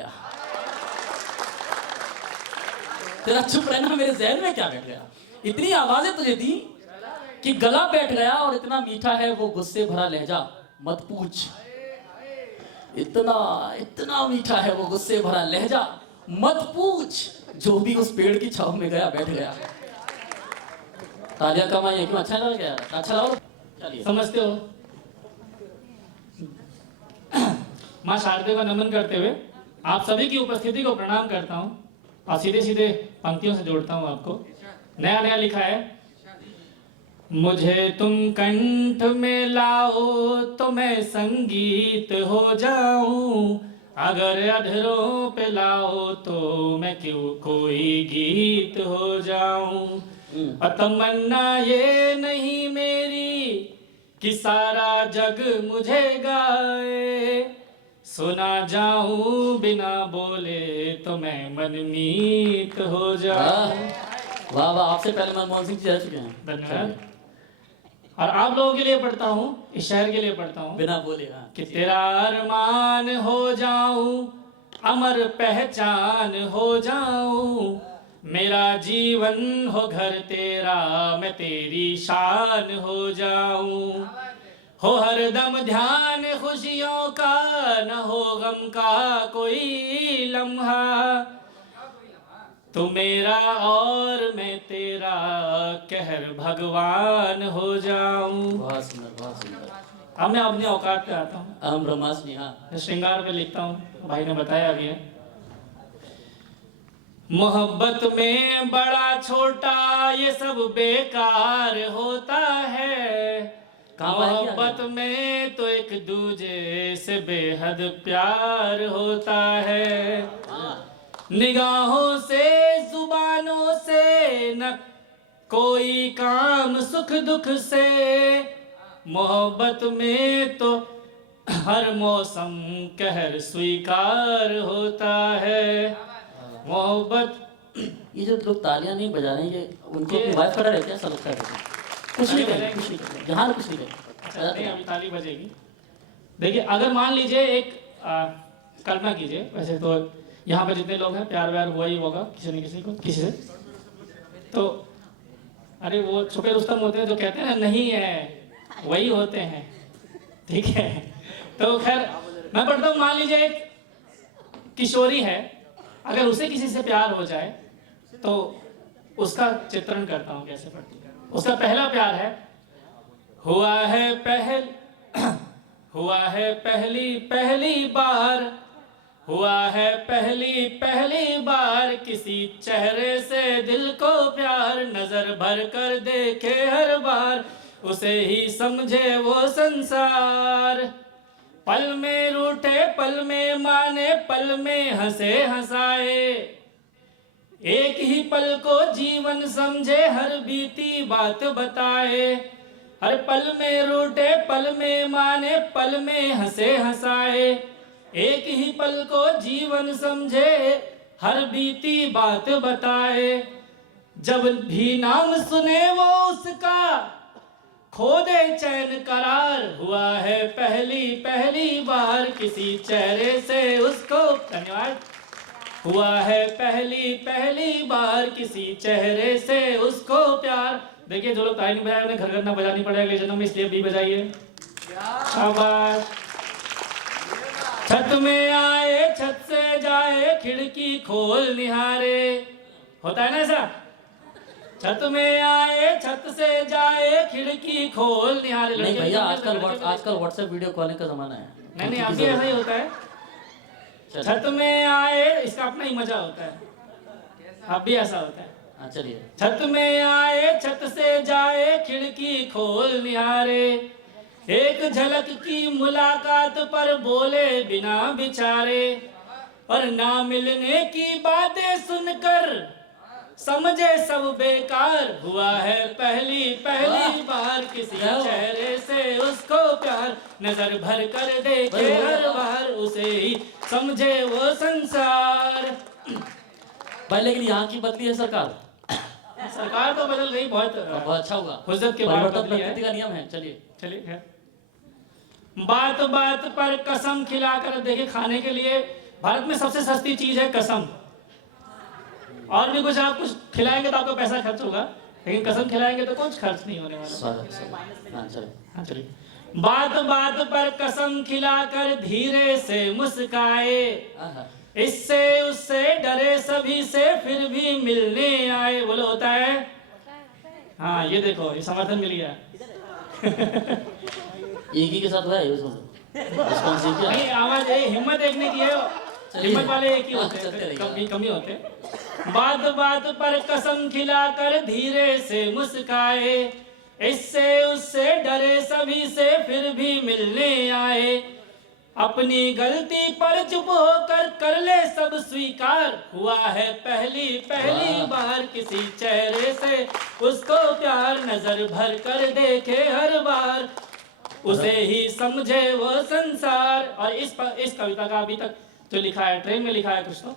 गया? तेरा चुप रहना मेरे जहन में क्या बैठ गया? इतनी आवाजें तुझे दी कि गला बैठ गया, और इतना मीठा है वो गुस्से भरा लहजा, मत पूछ। इतना इतना मीठा है वो गुस्से भरा लहजा, मत पूछ। जो भी उस पेड़ की छाव में गया बैठ गया। तालियां कमाई, क्यों? अच्छा लगा क्या? अच्छा लगा? चलिए। समझते हो? माँ शारदे को नमन करते हुए आप सभी की उपस्थिति को प्रणाम करता हूँ और सीधे सीधे पंक्तियों से जोड़ता हूँ आपको। नया नया लिखा है, मुझे तुम कंठ में लाओ तो मैं संगीत हो जाऊं, अगर अधरों पे लाओ तो मैं क्यों कोई गीत हो जाऊं। और तमन्ना ये नहीं मेरी कि सारा जग मुझे गाए, सुना जाऊं बिना बोले तो मैं मनमीत हो जाऊं। वाह वाह, आपसे पहले मनमोहन सिंह जी रह चुके हैं। धन्यवाद। और आप लोगों के लिए पढ़ता हूँ, इस शहर के लिए पढ़ता हूँ। बिना बोले कि तेरा अरमान हो जाऊं, अमर पहचान हो जाऊं, मेरा जीवन हो घर तेरा, मैं तेरी शान हो जाऊं। हो हरदम ध्यान खुशियों का, न हो गम का कोई लम्हा, तू मेरा और मैं तेरा, कहर भगवान हो जाऊं। बहुत सुंदर, बहुत सुंदर। अब मैं अपनी औकात पे आता हूँ। अहम ब्रह्मास्मि। हाँ, श्रृंगार पे लिखता हूँ, भाई ने बताया भी है। मोहब्बत में बड़ा छोटा ये सब बेकार होता है, मोहब्बत में तो एक दूजे से बेहद प्यार होता है। निगाहों से जुबानों से न कोई काम सुख दुख से, मोहब्बत में तो हर मौसम कहर स्वीकार होता है। मोहब्बत। ये जो लोग तालियां नहीं बजा रहे हैं, ये उनको अपनी वाइफ खड़ा है क्या? ऐसा लगता है कुछ नहीं करें, कुछ नहीं करें, जहाँ कुछ नहीं करें। नहीं, अभी ताली बजेगी। देखिए, अगर मान लीजिए एक कल्पना कीजिए, वैसे तो यहाँ पर जितने लोग हैं प्यार व्यार हुआ ही होगा किसी न किसी को, किसी से। तो अरे वो छुपे रुस्तम होते हैं जो कहते हैं ना, नहीं है वही होते हैं, ठीक है। तो खैर मैं पढ़ता हूँ, मान लीजिए एक किशोरी है, अगर उसे किसी से प्यार हो जाए तो उसका चित्रण करता हूँ कैसे पढ़ती है। उसका पहला प्यार है, हुआ है पहली पहली बार, हुआ है पहली पहली बार, किसी चेहरे से दिल को प्यार, नजर भर कर देखे हर बार, उसे ही समझे वो संसार। पल में रूठे पल में माने, पल में हंसे हंसाए, एक ही पल को जीवन समझे, हर बीती बात बताए। हर पल में रूठे पल में माने, पल में हंसे हंसाए, एक ही पल को जीवन समझे, हर बीती बात बताए। जब भी नाम सुने वो उसका, खो दे चैन करार, हुआ है पहली पहली बार, किसी चेहरे से उसको, धन्यवाद, हुआ है पहली पहली बार, किसी चेहरे से उसको प्यार। देखिए, जो लोग ताली नहीं बजाए उन्हें घर घर ना बजानी पड़े अगले जन्म में, इसलिए भी बजाइए। शाबाश। छत में आए छत से जाए, खिड़की खोल निहारे, होता है ना ऐसा? छत में आए छत से जाए, खिड़की खोल निहारे। नहीं भैया, आजकल व्हाट्सएप वीडियो कॉलिंग का जमाना है। नहीं, अभी ऐसा ही होता है। छत में आए, इसका अपना ही मजा होता है, अब भी ऐसा होता है। चलिए। छत में आए छत से जाए, खिड़की खोल निहारे, एक झलक की मुलाकात पर बोले बिना विचारे, और ना मिलने की बातें सुनकर समझे सब बेकार, हुआ है पहली पहली बार, किसी चेहरे से उसको प्यार, नजर भर कर देखे हर बार, उसे ही समझे वो संसार। भाई लेकिन यहाँ की बदली है सरकार। सरकार तो बदल गई, बहुत अच्छा होगा। हुज्जत के बाद प्रकृति का नियम है। चलिए चलिए। बात बात पर कसम खिलाकर, देखिए खाने के लिए भारत में सबसे सस्ती चीज है कसम। और भी कुछ आप कुछ खिलाएंगे तो आपका पैसा खर्च होगा, लेकिन कसम खिलाएंगे तो कुछ खर्च नहीं होने वाला। हाँ चलिए। बात बात पर कसम खिलाकर धीरे से मुस्काए, इससे उससे डरे सभी से फिर भी मिलने आए। बोलो होता है? हाँ ये देखो, ये समर्थन मिल गया। एक ही के साथ हुआ है उसमें नहीं, आवाज हिम्मत एक ने की है, हिम्मत वाले एक ही होते हैं, कमी होते हैं। बात बात पर कसम खिलाकर धीरे से मुस्काए, इससे उससे डरे सभी से फिर भी मिलने आए। अपनी गलती पर चुप होकर कर ले सब स्वीकार, हुआ है पहली पहली बार किसी चेहरे से उसको प्यार, नजर भर कर देखे हर बार उसे ही समझे वो संसार। और इस कविता का अभी तक जो लिखा है, ट्रेन में लिखा है कुछ तो,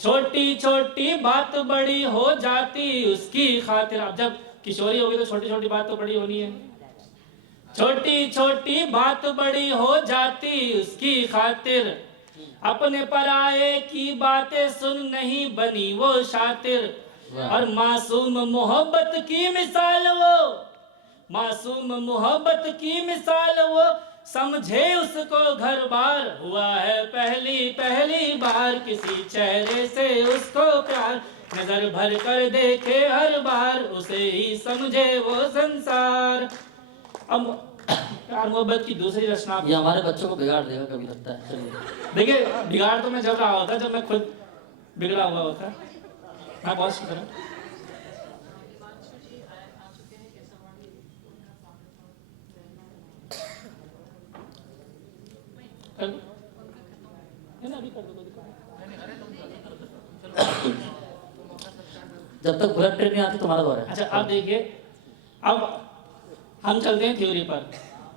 छोटी छोटी बात बड़ी हो जाती उसकी खातिर। अब जब किशोरी होगी तो छोटी छोटी बात तो बड़ी होनी है। छोटी छोटी बात बड़ी हो जाती उसकी खातिर, अपने पराये की बातें सुन नहीं बनी वो शातिर। और मासूम मोहब्बत की मिसाल वो, मासूम मोहब्बत की मिसाल वो, समझे उसको घर बार, हुआ है पहली पहली बार किसी चेहरे से उसको प्यार, नजर भर कर देखे हर बार उसे ही समझे वो संसार। अब प्यार मोहब्बत की दूसरी रचना, ये हमारे बच्चों को बिगाड़ देगा कभी, लगता है। चलिए देखिए, बिगाड़ तो मैं जब रहा होता जब मैं खुद बिगड़ा हुआ होता। मैं बहुत शुक्र हूँ। जब तक बुलेट ट्रेन नहीं आती तुम्हारा दौर है। अच्छा अब देखिए, अब हम चलते हैं थ्योरी पर।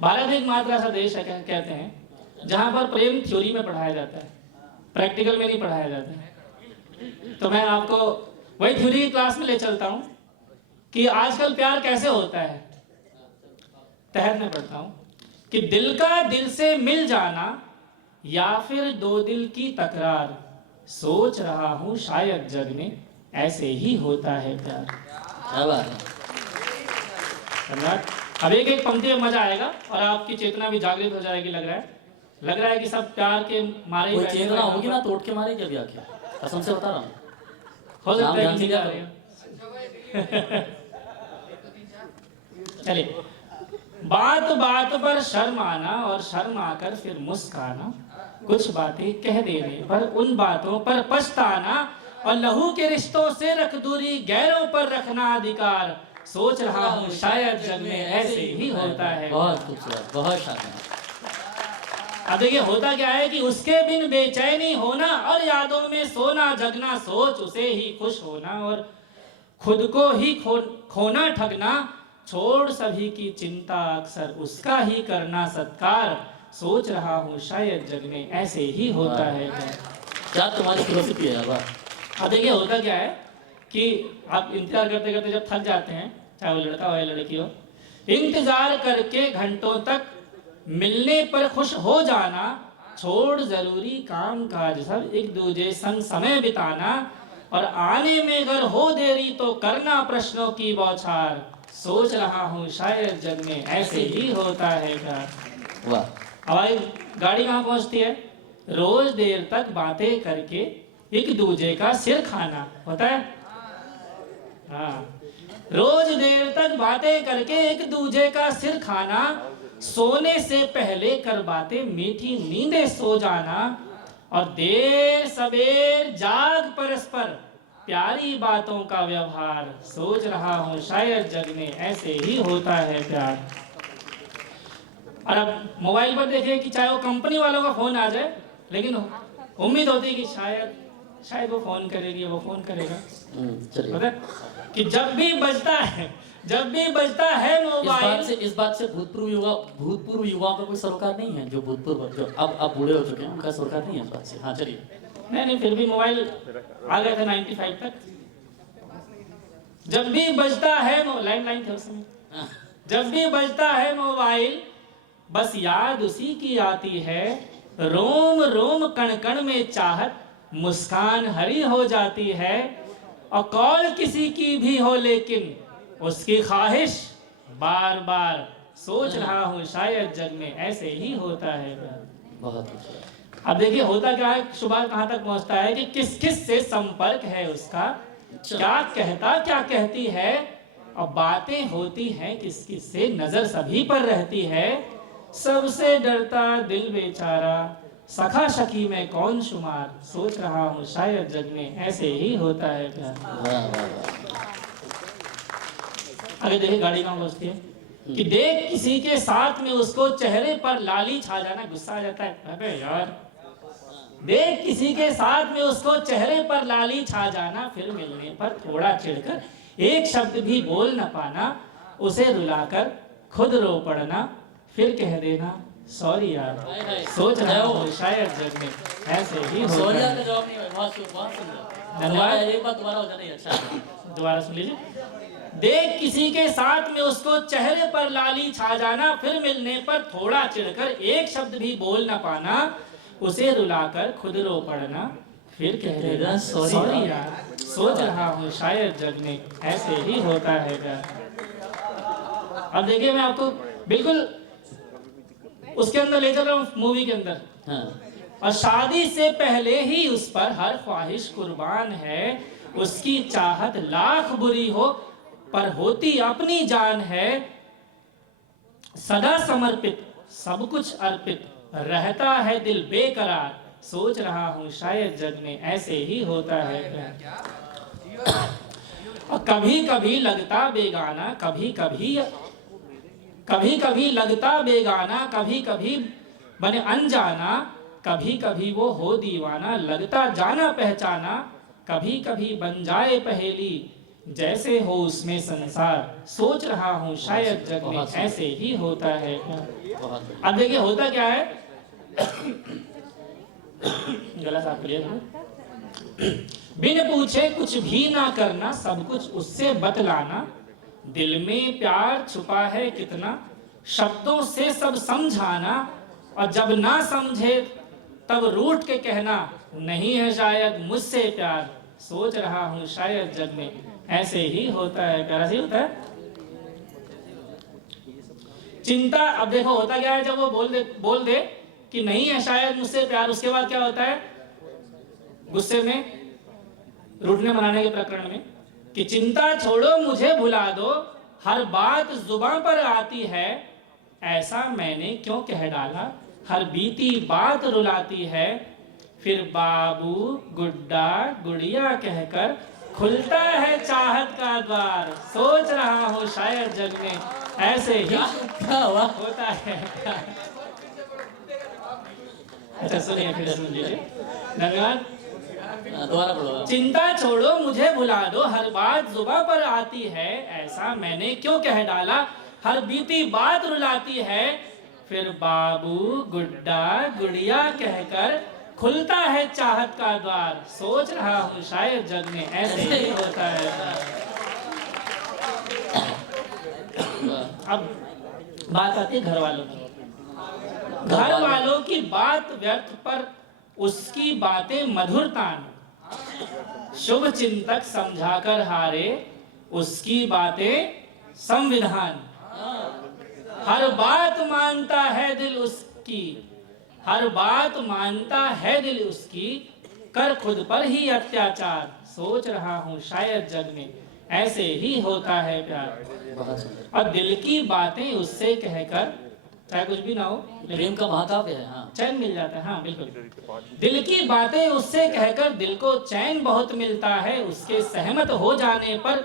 भारत एकमात्र ऐसा देश है कहते हैं जहां पर प्रेम थ्योरी में पढ़ाया जाता है, प्रैक्टिकल में नहीं पढ़ाया जाता है। तो मैं आपको वही थ्योरी की क्लास में ले चलता हूं कि आजकल प्यार कैसे होता है। तहत में पढ़ता हूं कि दिल का दिल से मिल जाना या फिर दो दिल की तकरार, सोच रहा हूं शायद जग में ऐसे ही होता है प्यार। क्या बात है। धन्यवाद। अब एक एक पंक्ति में मजा आएगा और आपकी चेतना भी जागृत हो जाएगी। लग रहा है कि सब प्यार के मारे कोई चेतना होगी ना, तोड़ के मारेगी अभी आके, कसम से बता रहा हूँ। हो सकता है कि जा रही हो। चलिए, बात बात पर शर्म आना और शर्म आकर फिर मुस्काना, कुछ बातें कह देने पर उन बातों पर पछताना, और लहू के रिश्तों से रख दूरी गैरों पर रखना अधिकार, सोच रहा हूँ शायद जग में ऐसे ही होता है। बहुत खूबसूरत, बहुत शानदार। अब देखिए, होता क्या है कि उसके बिन बेचैनी होना और यादों में सोना जगना, सोच उसे ही खुश होना और खुद को ही खोना ठगना, छोड़ सभी की चिंता अक्सर उसका ही करना सत्कार, सोच रहा हूँ शायद जग में ऐसे ही होता है। क्या तुम्हारी फिलोसफी है यार। अब देखिए, होता क्या है कि आप इंतजार करते करते जब थक जाते हैं, चाहे वो लड़का हो या लड़की हो, इंतजार करके घंटों तक मिलने पर खुश हो जाना, छोड़ जरूरी काम काज सब एक दूजे संग समय बिताना, और आने में अगर हो देरी तो करना प्रश्नों की बौछार, सोच रहा हूँ शायद जग में ऐसे ही होता है प्यार। वाह। हमारी गाड़ी कहाँ पहुँचती है? रोज देर तक बातें करके एक दूजे का सिर खाना होता है। हाँ, रोज देर तक बातें करके एक दूजे का सिर खाना, सोने से पहले कर बातें मीठी नींदें सो जाना, और देर सबेर जाग परस्पर प्यारी बातों का व्यवहार, सोच रहा हूँ शायद जग में ऐसे ही होता है प्यार। और अब मोबाइल पर देखिए कि चाहे वो कंपनी वालों का फोन आ जाए, लेकिन उम्मीद होती है कि शायद वो फोन करेगी, वो फोन करेगा। पता कि जब भी बजता है मोबाइल, इस बात से भूतपूर्व युवाओं का कोई सरोकार नहीं है, जो अब बूढ़े हो चुके हैं, उनका सरोकार नहीं है इस बात से। हाँ चलिए। नहीं, फिर भी मोबाइल आ गए थे 95 तक। जब भी बजता है लाइन थे उस समय, जब भी बजता है मोबाइल, बस याद उसी की आती है, रोम रोम कण कण में चाहत, मुस्कान हरी हो जाती है। और कौल किसी की भी हो लेकिन उसकी ख्वाहिश बार बार, सोच रहा हूँ शायद जग में ऐसे ही होता है प्यार। बहुत अच्छा। अब देखिए होता क्या है, शुभा कहाँ तक पहुँचता है कि किस किस से संपर्क है उसका, क्या कहता क्या कहती है, और बातें होती हैं किस किस से, नजर सभी पर रहती है। सबसे डरता दिल बेचारा, सखा सखी में कौन शुमार, सोच रहा हूँ शायद जग में ऐसे ही होता है प्यार। वाह वाह वाह। आगे देखिए गाड़ी कहाँ पहुँचती है कि देख किसी के साथ में उसको चेहरे पर लाली छा जाना, गुस्सा आ जाता है, अबे यार। देख किसी के साथ में उसको चेहरे पर लाली छा जाना, फिर मिलने पर थोड़ा चिढ़कर एक शब्द भी बोल न पाना, उसे रुलाकर खुद रो पड़ना, फिर कह देना सॉरी यार, सोच रहा हूँ शायद जग में ऐसे ही होता सोनिया है। का जवाब नहीं है, बहुत सुंदर। धन्यवाद। एक बार दोबारा हो जाना ही अच्छा है। दोबारा सुन लीजिए। देख किसी के साथ में उसको चेहरे पर लाली छा जाना, फिर मिलने पर थोड़ा चिढ़कर एक शब्द भी बोल न पाना, उसे रुलाकर खुद रो पड़ना, फिर कह देना सॉरी यार, सोच रहा हूँ शायद जग में ऐसे ही होता है प्यार। अब देखिए मैं आपको बिल्कुल उसके अंदर ले चल रहा हूँ, मूवी के अंदर। हाँ। और शादी से पहले ही उस पर हर ख्वाहिश कुर्बान है, उसकी चाहत लाख बुरी हो पर होती अपनी जान है। सदा समर्पित सब कुछ अर्पित, रहता है दिल बेकरार, सोच रहा हूँ शायद जग में ऐसे ही होता है प्यार। और कभी कभी लगता बेगाना, कभी कभी लगता बेगाना, कभी कभी बने अनजाना, कभी कभी वो हो दीवाना, लगता जाना पहचाना, कभी कभी बन जाए पहेली, जैसे हो उसमें संसार, सोच रहा हूँ शायद जग में ऐसे ही होता है। अब देखिए होता क्या है, गला साफ करिए। बिन पूछे कुछ भी ना करना, सब कुछ उससे बतलाना, दिल में प्यार छुपा है कितना, शब्दों से सब समझाना, और जब ना समझे तब रूठ के कहना, नहीं है शायद मुझसे प्यार, सोच रहा हूँ शायद जग में ऐसे ही होता है प्यार। ऐसे ही होता है। चिंता, अब देखो होता क्या है, जब वो बोल दे कि नहीं है शायद मुझसे प्यार, उसके बाद क्या होता है, गुस्से में, रूठने मनाने के प्रकरण में, कि चिंता छोड़ो मुझे भुला दो, हर बात जुबान पर आती है, ऐसा मैंने क्यों कह डाला, हर बीती बात रुलाती है, फिर बाबू गुड्डा गुड़िया कहकर खुलता है चाहत का द्वार, सोच रहा हूँ शायद जग में ऐसे ही होता है। अच्छा सुनिए, फिर सुन लीजिए। धन्यवाद। दोबारा पढ़ो। चिंता छोड़ो मुझे भुला दो, हर बात जुबां पर आती है, ऐसा मैंने क्यों कह डाला, हर बीती बात रुलाती है, फिर बाबू गुड्डा गुड़िया कहकर खुलता है चाहत का द्वार, सोच रहा हूँ शायद जग में ऐसे ही होता है। अब बात आती है घर वालों की। घर वालों की बात व्यर्थ पर उसकी बातें मधुरतान, शुभ चिंतक समझाकर हारे, उसकी बातें संविधान, हर बात मानता है दिल उसकी, हर बात मानता है दिल उसकी, कर खुद पर ही अत्याचार, सोच रहा हूँ शायद जग में ऐसे ही होता है प्यार। और दिल की बातें उससे कहकर, चाहे कुछ भी ना हो, प्रेम का महाकाव्य है। हाँ। चैन मिल जाता है। हाँ बिल्कुल। दिल की बातें उससे कहकर दिल को चैन बहुत मिलता है, उसके सहमत हो जाने पर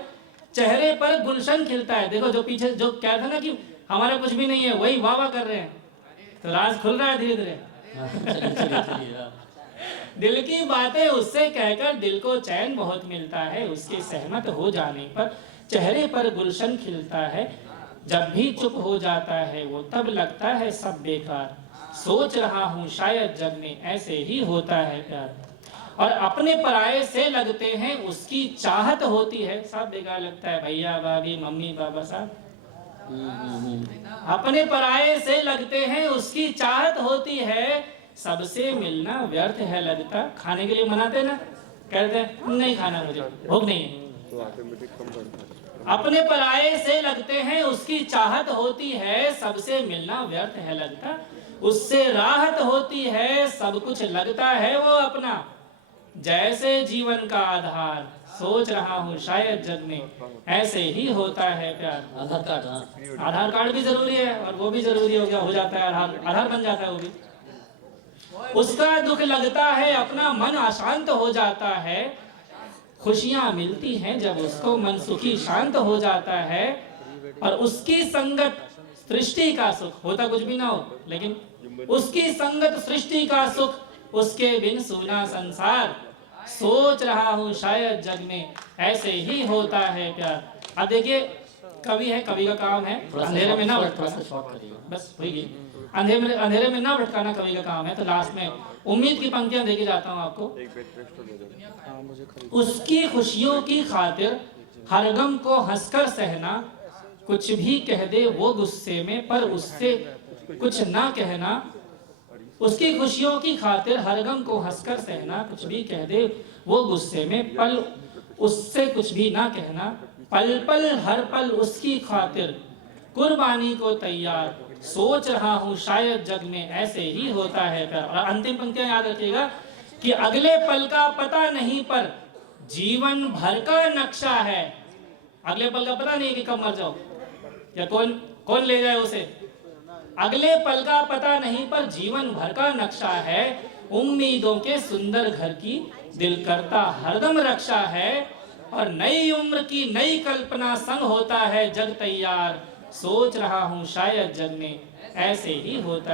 चेहरे पर गुलशन खिलता है। देखो जो पीछे जो कह था ना कि हमारा कुछ भी नहीं है, वही वाह वाह कर रहे हैं, तो राज खुल रहा है धीरे धीरे। दिल की बातें उससे कहकर दिल को चैन बहुत मिलता है, उसके सहमत हो जाने पर चेहरे पर गुलशन खिलता है, जब भी चुप हो जाता है वो तब लगता है सब बेकार, सोच रहा हूँ शायद जग में ऐसे ही होता है प्यार। और अपने पराये से लगते हैं उसकी चाहत होती है, सब बेकार लगता है, भैया भाभी मम्मी पापा साहब। अपने पराये से लगते हैं उसकी चाहत होती है, सबसे मिलना व्यर्थ है लगता। खाने के लिए मनाते ना, कहते हैं नहीं खाना, मुझे भूख नहीं है। अपने पराये से लगते हैं उसकी चाहत होती है, सबसे मिलना व्यर्थ है लगता। उससे राहत होती है, सब कुछ लगता है वो अपना। जैसे जीवन का आधार, सोच रहा हूँ शायद जग में ऐसे ही होता है प्यार। आधार कार्ड, हाँ। आधार कार्ड भी जरूरी है और वो भी जरूरी हो गया, हो जाता है आधार बन जाता है वो भी। उसका दुख लगता है अपना, मन अशांत हो जाता है। खुशियां मिलती हैं जब उसको, मन सुखी शांत हो जाता है। और उसकी संगत सृष्टि का सुख, होता कुछ भी ना हो लेकिन उसकी संगत सृष्टि का सुख, उसके बिन सूना संसार। सोच रहा हूँ शायद जग में ऐसे ही होता है प्यार। अब देखिए कवि है, कवि का काम है अंधेरे में ना भटकाना, बस वही अंधेरे में ना भटकाना कवि का काम है। तो लास्ट में उम्मीद की पंक्तियां देके जाता हूँ आपको। उसकी खुशियों की खातिर हर गम को हंसकर सहना, कुछ भी कह दे वो गुस्से में पर उससे कुछ ना कहना। उसकी खुशियों की खातिर हर गम को हंसकर सहना, कुछ भी कह दे वो गुस्से में पल उससे कुछ भी ना कहना। पल पल हर पल उसकी खातिर कुर्बानी को तैयार, सोच रहा हूँ शायद जग में ऐसे ही होता है प्यार। और अंतिम पंक्तियां याद रखिएगा कि अगले पल का पता नहीं पर जीवन भर का नक्शा है। अगले पल का पता नहीं है कि कब मर जाओ या कौन ले जाए उसे। अगले पल का पता नहीं पर जीवन भर का नक्शा है। उम्मीदों के सुंदर घर की दिल करता हरदम रक्षा है। और नई उम्र की नई कल्पना संग होता है जग तैयार। सोच रहा हूँ शायद जग में ऐसे ही होता है।